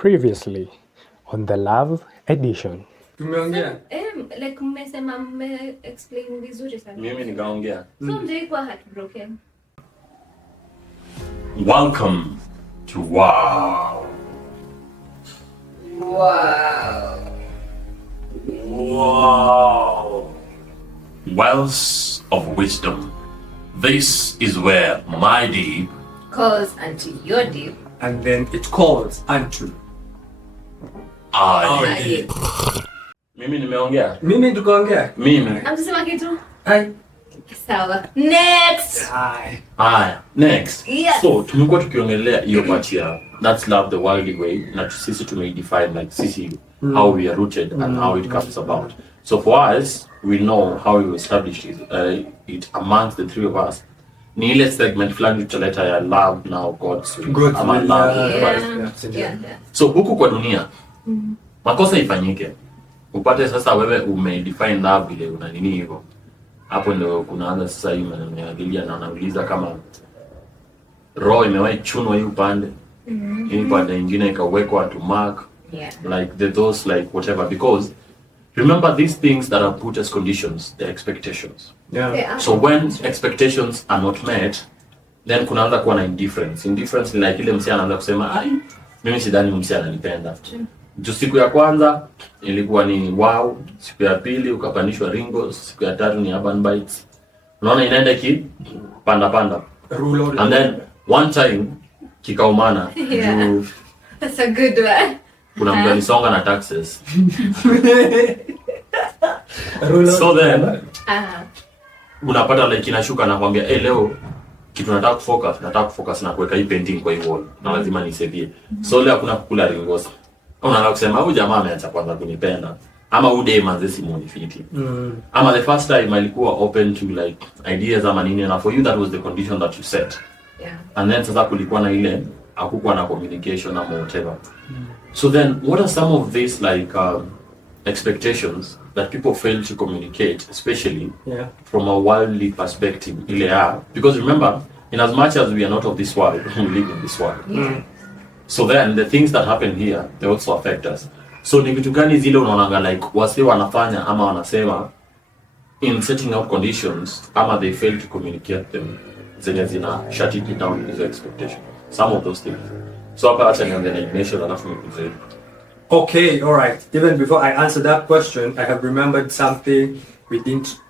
Previously on the Love Edition. Tumeongea. Like mmesema explain vizuri sana. Mimi nikaongea. So mjaikuwa heartbroken. Welcome to Wow. Wells of wisdom. This is where my deep Calls unto your deep. And then it calls unto I My deep. Mimi nimeongea. mimi tukaongea. Mimi. Amesema kitu? Hai. Sawa. Next. Hai. Haya, next. Yes. So tumekuwa tukiongelea hiyo part ya that's love the worldly way na sisi tumeidefine like sisi how we are rooted and how it comes about. So for us we know how we established it amongst the three of us. Ni ile segment fulani tutaleta ya love now God's way. Ama love in Christ. Yeah. So huku kwa dunia makosa ifanyike, upate sasa wewe umedefine love vile una nini hivyo, hapo ndio kunaanza sasa hii maneno ya Biblia na anauliza kama roho imewahi chunwa hii upande hii upande ingine ikawekwa to mark like those like whatever, because remember these things that are put as conditions, the expectations. Yeah. So when expectations are not met, then kunaanza kuwa na indifference. Indifference ni like ile msee anaanza kusema ai, mimi sidhani msee ananipenda. Juu siku ya kwanza ilikuwa ni wow, siku ya pili ukapandishwa ringo, siku ya tatu ni urban bites. Unaona inaenda ki panda. And then one time kikaumana. Yeah. That's a good one. Kuna mtu alisonga na taxes. So then unapata like inashuka na kwambia leo kitu nataka kufocus na kuweka hii painting kwa hii wall na lazima nisaidie. So leo hakuna kukula ringosa. Unaanza kusema huyu jamaa ameacha kwanza kunipenda ama huyu dem anzesi monifiti. Ama the first time alikuwa open to like ideas ama nini, na for you that was the condition that you set. Yeah. And then sasa kulikuwa na ile hakukuwa na communication ama whatever. So then what are some of these like expectations that people fail to communicate, especially from a worldly perspective? Because remember, in as much as we are not of this world, we live in this world. Yeah. So then the things that happen here, they also affect us. So ni vitu gani zile unaonanga like wasi wanafanya ama wanasema in setting up conditions ama they fail to communicate them zenye zina shut it down with the expectation. Some of those things. So hapa acha nianze na imagination alafu nikuze. Okay, all right. Even before I answer that question, I have remembered something we didn't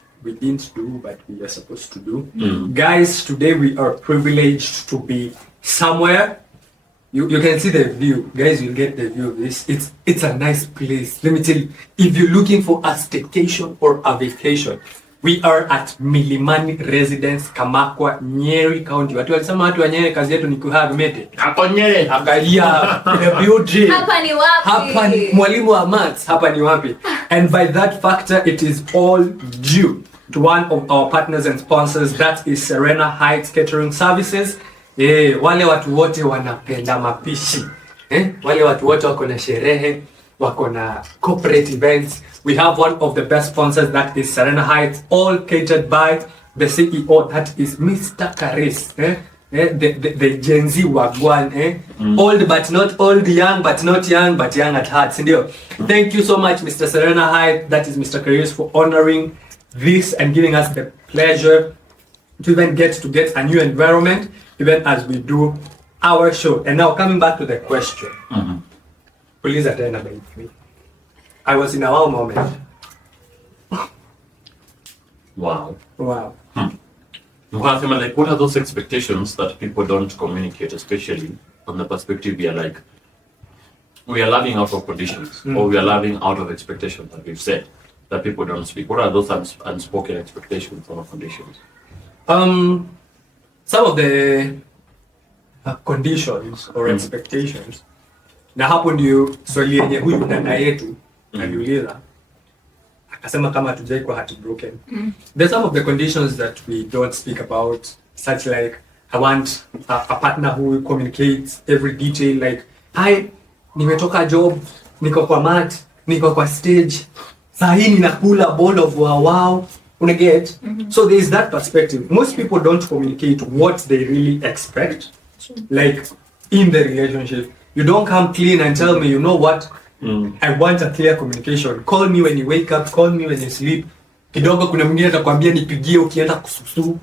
do, but we were supposed to do. Guys, today we are privileged to be somewhere. You can see the view. Guys, you get the view. It's a nice place. Let me tell you, if you're looking for a staycation or a vacation, we are at Milimani Residence, Kamakwa, Nyeri County. Watu walisema watu wa Nyeri kazi yetu ni kuhag mete. Hapo Nyeri, angalia the beauty. Hapa ni wapi? Hapa ni mwalimu wa maths, hapa ni wapi? And by that factor, it is all due to one of our partners and sponsors, that is Serena Heights Catering Services. Wale watu wote wanapenda mapishi. Wale watu wote wako na sherehe, wako na corporate events. We have one of the best sponsors, that is Serena Heights, all catered by the CEO, that is Mr. Karis. The Gen Z wagwan. Old but not old, young but not young, but young at heart. Thank you so much, Mr. Serena Heights, that is Mr. Karis, for honoring this and giving us the pleasure to even get a new environment, even as we do our show. And now coming back to the question. Please attend about me. I was in a wow moment. Wow. Wow. Like, what are those expectations that people don't communicate, especially from the perspective we are loving out of conditions, or we are loving out of expectations that we've said that people don't speak? What are those unspoken expectations or conditions? Some of the conditions or expectations na hapo ndio swali yenye huyu dada yetu aliuliza akasema kama tujai kwa heartbroken. There's some of the conditions that we don't speak about, such like I want a partner who communicates every detail, like hi, nimetoka job, niko kwa mat, niko kwa stage, saa hii ninakula bowl of wow. Una get? So there is that perspective. Most people don't communicate what they really expect, like in the relationship. You don't come clean and tell me, you know what, Mm. I want a clear communication. Call me when you wake up, call me when you sleep. Kidogo kuna mwingine atakwambia nipigie ukienda kususu.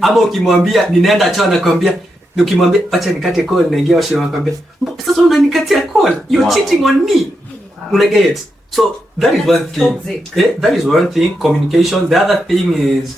Ama ukimwambia ninaenda choo anakwambia, ukimwambia acha nikate call naingia washe anakwambia, sasa unanikatia call. You're cheating on me. Unaget. So that is one thing. That is one thing, communication. The other thing is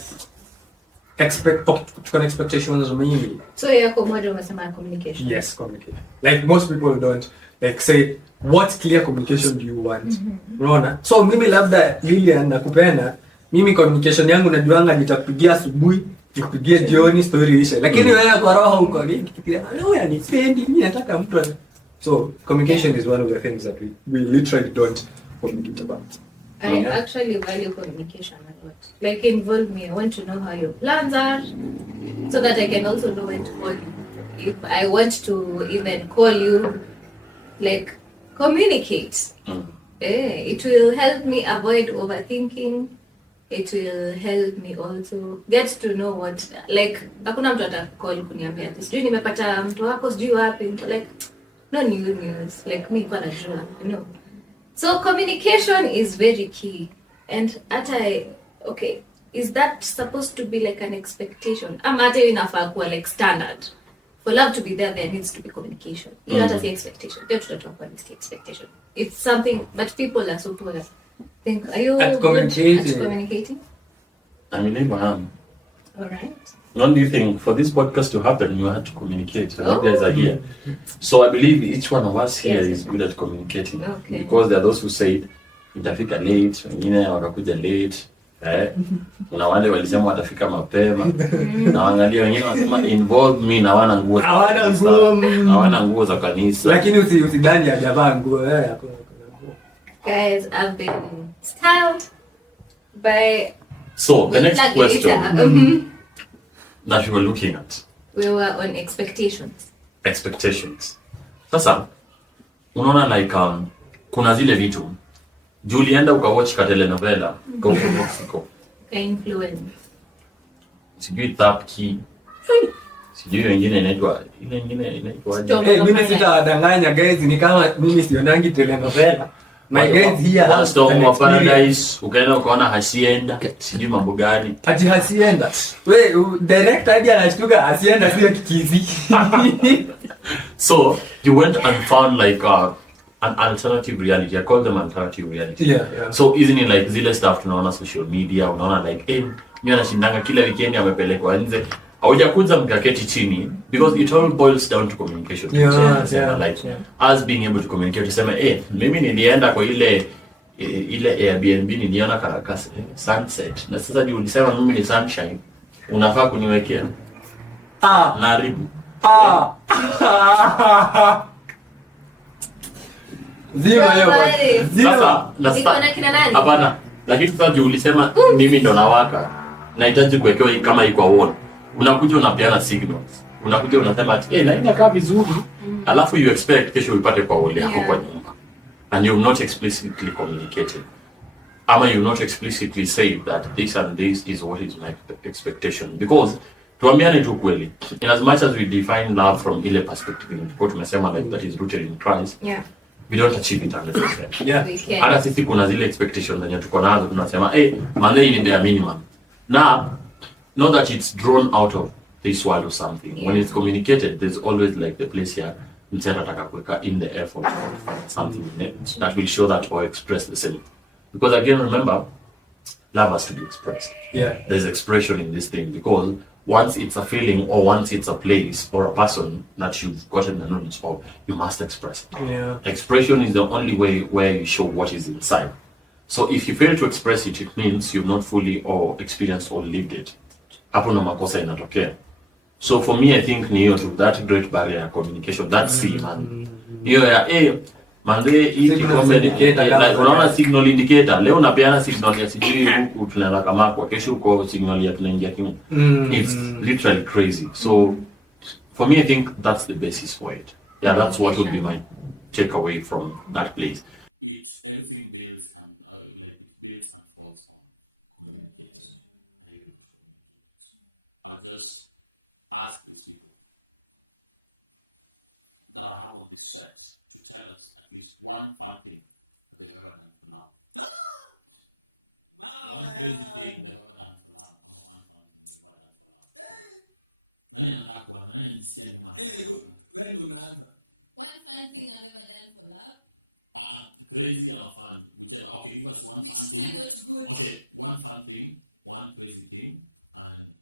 expectations mainly. So yako moja umesema communication. Yes, communication. Like most people don't like say what clear communication do you want? Unaona? So mimi labda Lilian nakupenda, mimi communication yangu najuanga nitakupigia asubuhi, nikupigie jioni story ishe. Lakini wewe kwa roho uko nini? Kipigia, wewe anipendi, mimi nataka mtu. So communication is one of the things that we literally don't communicate about. I actually value communication a lot. Like involve me. I want to know how your plans are, so that I can also know when to call you. If I want to even call you, like communicate. It will help me avoid overthinking. It will help me also get to know what, like hakuna mtu atakall kuniambia sijui nimepata mtu wako sijui wapi, like no news, like me kwa najua, you know. So communication is very key. And okay, is that supposed to be like an expectation? Hata inafaa kuwa like standard. For love to be there needs to be communication. You not as expectation. Pia tutatalk about this expectation. It's something, but people are so poor. Think, are you at communicating? At communicating? I believe I am. All right. Don't you think for this podcast to happen, you have to communicate? You guys are here. So I believe each one of us here is good at communicating. Okay. Because there are those who say, itafika late, wengine watakuja late. Kuna wale walisema watafika mapema. Na wangalia wengine wanasema involve me na wana nguo. Hawana nguo za kanisa. Lakini usidhani hajavaa nguo hapo. Guys, I've been styled by. So the next question that we were looking at. We were on expectations. Expectations. Sasa unaona like kuna zile vitu Julienda ukawatch ka telenovela kwa Mexico. Influence. Sijui Tapki. Sijui wengine inaitwa inaitwa. Mimi sitawadanganya guys, ni kama mimi sionangi telenovela. My guys here Storm of Paradise, ukaenda ukaona Hacienda, sijui mambo gani. Ati Hacienda. We director hadi anashtuka Hacienda sio kikizi. So you went and found like an alternative reality. I call them alternative reality. Yeah. So isn't it like zile stuff tunaona social media, unaona like mimi anashindanga kila weekend amepelekwa nje. Haujakuja mkaketi chini because it all boils down to communication. Us being able to communicate, tuseme mimi nilienda kwa ile Airbnb niliona Caracas sunset. Na sasa ndio ulisema mimi ni sunshine. Unafaa kuniwekea. Naribu. Zima hiyo. Sasa hapana. Lakini sasa ndio ulisema mimi ndo nawaka. Nahitaji kuwekewa kama iko wall. Unakuja unapeana signal. Unakuja unasema ati na inakaa vizuri. Alafu you expect kesho upate kwa wall yako kwa nyumba. And you've not explicitly communicated. Ama you've not explicitly said that this and this is what is my expectation. Because tuambiane tu kweli. In as much as we define love from ile perspective, what tumesema like that is rooted in Christ. Yeah. We don't achieve it 100%. Yeah. Hata sisi kuna zile expectations zenye tuko nazo tunasema manze ni their minimum. Now, not that it's drawn out of this world or something. Yeah. When it's communicated, there's always like the place here which atataka kuweka in the effort something that will show that or express the same. Because again, remember, love has to be expressed. Yeah. There's expression in this thing because once it's a feeling or once it's a place or a person that you've gotten the knowledge of, you must express it. Yeah. Expression is the only way where you show what is inside. So if you fail to express it, it means you've not fully or experienced or lived it. Hapo ndo makosa inatokea. So for me, I think ni hiyo tu, that great barrier of communication, that's the man. Hiyo ya manze hii unaona signal indicator, leo unapeana signal ya sijui huku tunaenda kama kwa kesho uko signal ya tunaingia kimi. It's literally crazy. So for me, I think that's the basis for it. Yeah, that's what would be my takeaway from that place. Everything builds and it builds and falls on communication. Are you able to communicate? I'll just ask these people. that I have on this set to tell us at least one fun thing that they've ever done for love. One crazy thing they've ever done for love. Ama one fun thing they've ever done for love. Nani anataka kuanza? Nani anajisikia ni kama Wewe ndio unaanza. One fun thing I've ever done for love. Crazy or fun, whichever. Okay, give us one Which fun thing. turned out good. Okay, one fun thing, one crazy thing, and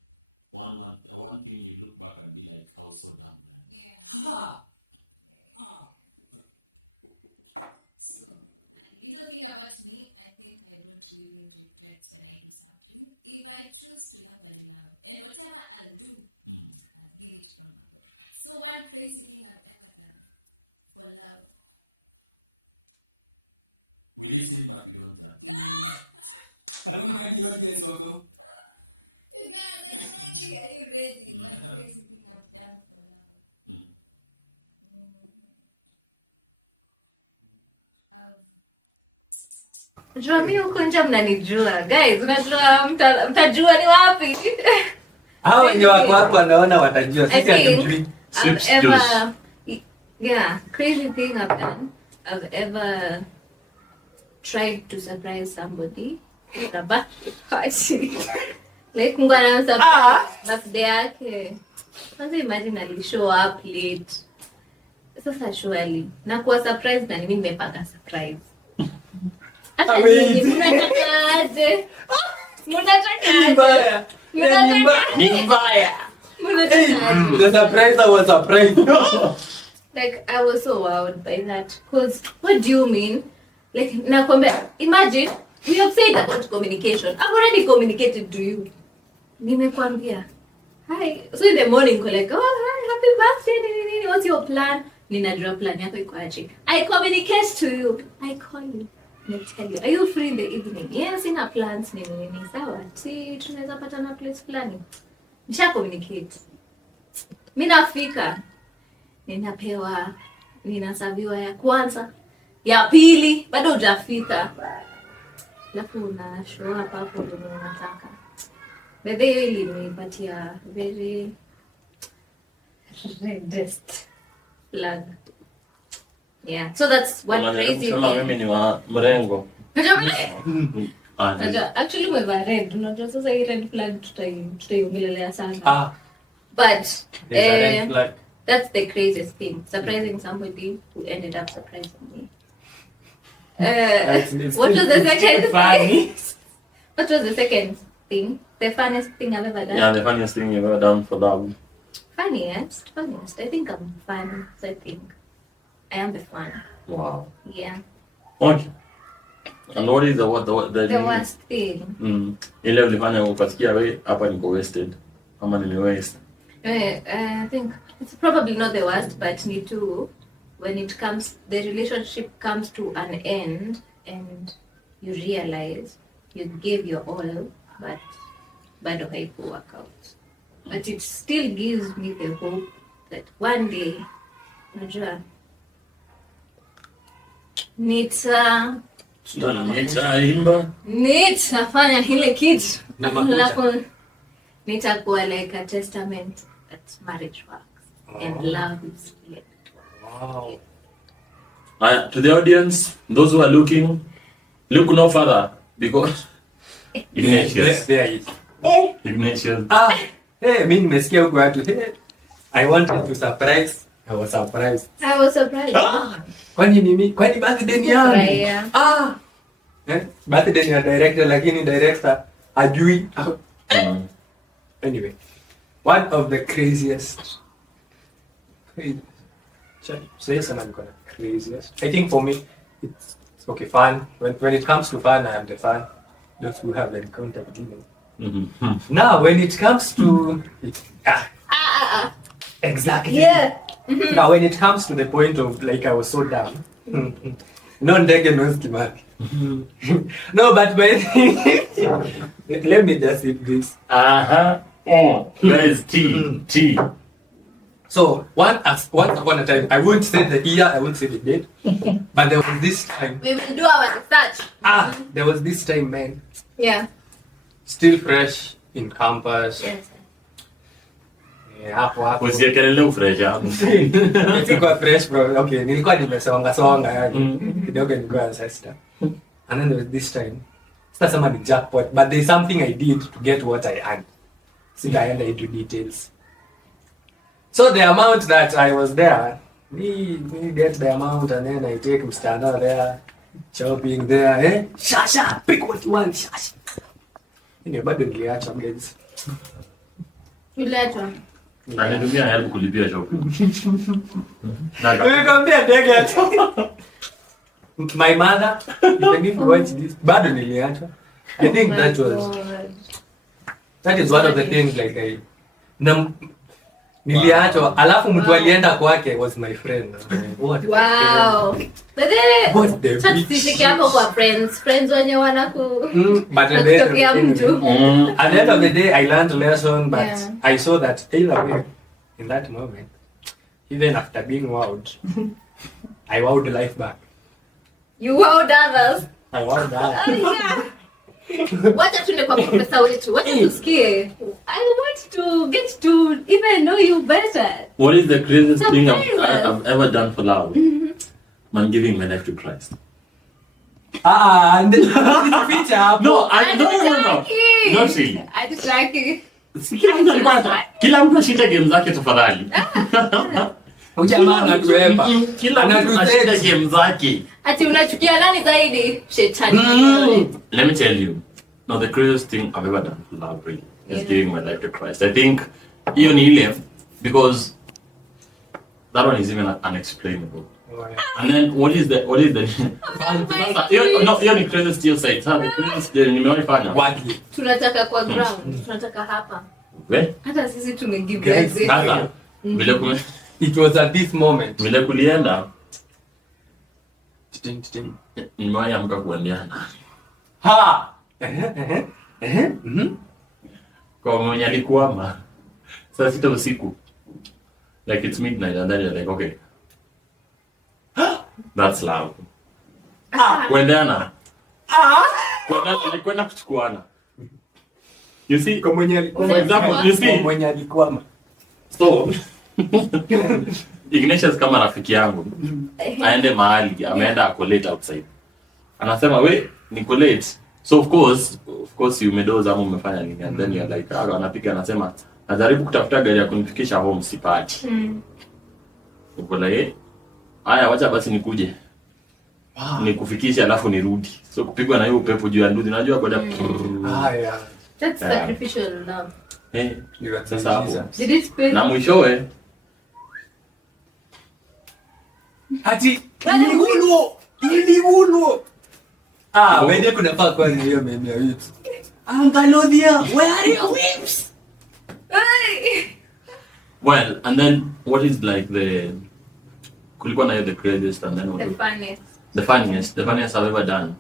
one thing you look back and be like, I was so dumb then. Yeah. Ah. So, a little thing about me, I think I don't really regret when I do something. If I choose to love, I'll love. And whatever I'll do, I'll give it from my good heart. So one crazy thing I've ever done for love. We listen, but we don't judge. When the audience wako. You guys, are you ready? Are you ready? One crazy thing I've done for love. Jua mimi huko nje mnanijua. Guys, unajua mtajua ni wapi? Hao wenye wako hapo wanaona watajua. Sisi hatujui. Yeah, crazy thing I've ever tried to surprise somebody at a birthday party. Like mngwana surprise birthday yake. Sasa imagine ali show up late. Sasa surely na kuwa surprise na mimi nimepaka surprise. Hata nyinyi mnatakaje? Mnatakaje? Ni mbaya. The surprise was surprise. Like I was so wowed by that. Cause what do you mean? Like nakwambia, imagine we have said about communication. I've already communicated to you. Nimekwambia. Hi. So in the morning go like, oh hi, happy birthday. What's your plan? Ninajua plan yako iko aje. I communicate to you. I call you. I tell you, are you free in the evening? Yes, sina plans ni nini. Sawa. Si tunaweza patana place fulani. Nisha communicate. Mimi nafika. Ninasaviwa ya kwanza. Ya pili, bado hujafika. Alafu una show up hapo ndio unataka. The day ilinipatia very reddest flag. Yeah, so that's one crazy thing. Kama mimi ni wa mrengo. Actually we've red. Unajua sasa hii red flag tutaiongelelea sana. But Red flag. that's the craziest thing. Surprising somebody who ended up surprising me. What was the second thing? What was the second thing? The funniest thing I've ever done? Yeah, the funniest thing you've ever done for love. Funniest. I think I'm fun. I think I am the fun. Wow. Yeah. Okay. And what is the worst thing? Ile ulifanya ukasikia wewe hapa niko wasted ama nili waste. I think it's probably not the worst, but me too. When the relationship comes to an end, and you realize you gave your all, but bado haiku work out. But it still gives me the hope that one day, unajua, nitafanya ile kitu. Alafu nitakuwa like a testament that marriage works and love is real. Wow. To the audience, those who are looking, look no further because Ignatius. Ignatius. Hey, mimi nimesikia huko watu. Hey, I wanted to surprise. I was surprised. Kwani birthday ni yangu? Birthday ni ya director lakini director ajui. Anyway, one of the craziest. Say something craziest. I think for me, it's okay. Fun. When it comes to fun, I am the fun. Those who have encountered me. Now, when it comes to exactly. Yeah. Now, when it comes to the point of like I was so dumb. No, ndege no skimati. No, but let me just hit this. Where is T? So once upon a time, I wouldn't say the year, I wouldn't say the date, but there was this time. We will do our research. There was this time, man. Yeah. Still fresh in campus. Yes. Hapo. Usiekelele ufresha. Nilikuwa fresh bro. Okay, nilikuwa nimesonga yani. Kidogo nilikuwa ancestor. And then there was this time. Sasa sama ni jackpot, but there's something I did to get what I earned. Sitaenda into details. So the amount that I was there, me get the amount and then I take mstana there, shopping there, Shasha, pick what you want, Shasha. Ndio bado niliacha guys. Uliacha. Anatumia help kulipia shopping. Nimekwambia ndege hapo. My mother, if you watch this, bado niliacha. I think that is one of the things like niliachwa, alafu mtu alienda kwake was my friend. Wow. But then sisi hapo kwa friends wenye wanaku nakutokea mtu. At the end of the day I learned a lesson, but I saw that either way in that moment, even after being wowed, I wowed life back. You wowed others. I wowed that. Wacha tuende kwa profesa wetu. Wacha tusikie. I want to get to even know you better. What is the craziest thing I've ever done for love? Man, giving my life to Christ. And then picture. No. Not really. I just like it. Kila mtu ashinde game zake tafadhali. Ujamaa anatuepa. Kila mtu ashinde game zake. Ati unachukia nani zaidi? Shetani. Let me tell you. No, the craziest thing I've ever done for love really is giving my life to Christ. I think even ile because that one is even unexplainable. And then what is the you're the craziest still say the craziest nimewaifanya Wadly. Tunataka kwa ground. Tunataka hapa. We? Hata sisi tumegive Guys, exit. Sasa vile It was at this moment. vile kulienda nimewahi amka kuendeana Ha! kwa mwenye alikuama saa 6 usiku, like it's midnight and then you're like okay that's love. Kuendeana kwenda kuchukuana, you see, Kwa mwenye alikuwa. for example, you see, Kwa mwenye alikuwa. so Ignatius kama rafiki yangu aende mahali, ameenda collate outside, anasema we ni collate, so of course you umedoza ama umefanya nini, and then you're like anapiga, anasema najaribu kutafuta gari ya kunifikisha home sipati. Uko like haya, wacha basi nikuje nikufikisha alafu nirudi, so kupigwa na hiyo upepo juu ya nduthi, unajua kwa Yeah. That's sacrificial love. Sasa hapo Did it pay? na mwishowe Ati niligulo. Wenye kunafaa kwa hiyo meme ya whips. Angalia, where are your whips? well, and then what is like the kulikuwa na hiyo the craziest and then The funniest. the funniest I've ever done.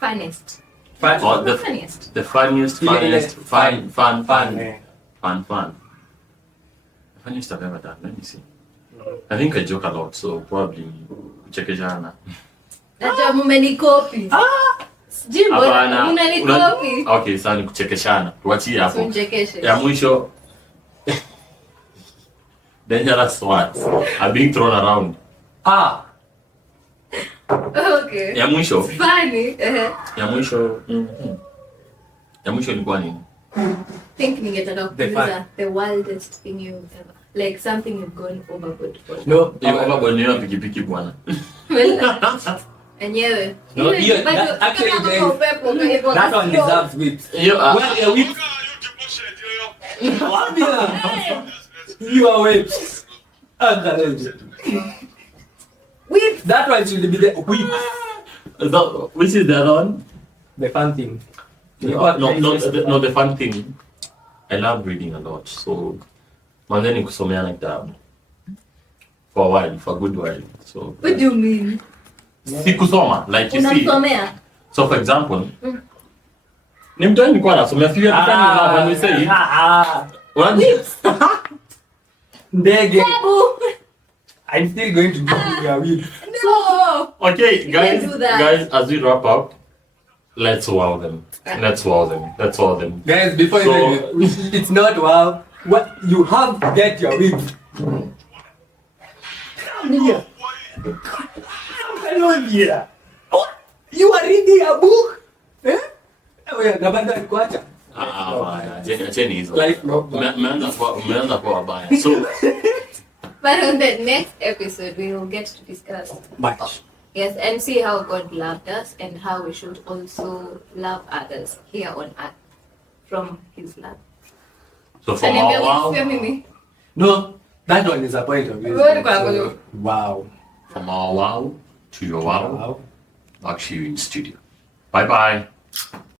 Funniest. Or the Funniest. the funniest fun. The funniest I've ever done. Let me see. I think I joke a lot, so probably kuchekeshana. Acha mumenikopi. Sijui mbona mnanikopi. Okay, sasa ni kuchekeshana. Tuachie hapo. Unchekeshe. Ya mwisho dangerous words are being thrown around. Okay. Ya mwisho. Funny. Ya mwisho ilikuwa nini? Think ningetaka kuuliza the wildest thing you've ever, like something you've gone overboard for. No, Kama kwa pikipiki bwana. Well, enyewe. No, actually guys, that one deserves whips. Hiyo Where are whips? You are whips. Whip. That one should be the whip. Which is the other one? The fun thing. No, the fun thing. I love reading a lot, so manze ni kusomeana kitabu for a while, for a good while. So What do you mean? si kusoma, like you see. Unasomea? So for example, ni mtu nilikuwa nasomea sio tukani when we say Ndege. Hebu. I'm still going to give you a whip. No. okay, You can't do that. guys, as we wrap up, let's wow them. Let's wow them. Guys, before So- you it's not wow. What you have to get your wig. Come here. Come here. What? You are reading a book? Eh? Wewe na bado alikuacha. Acheni hizo. Life no. Mmeanza kuwa wabaya. So But on the next episode, we will get to discuss Much. yes, and see how God loved us and how we should also love others here on earth from His love. so from our wow, No, that one is a point of view. What about you? Wow. from our wow to your wow, Wow. back to you in studio. Bye bye.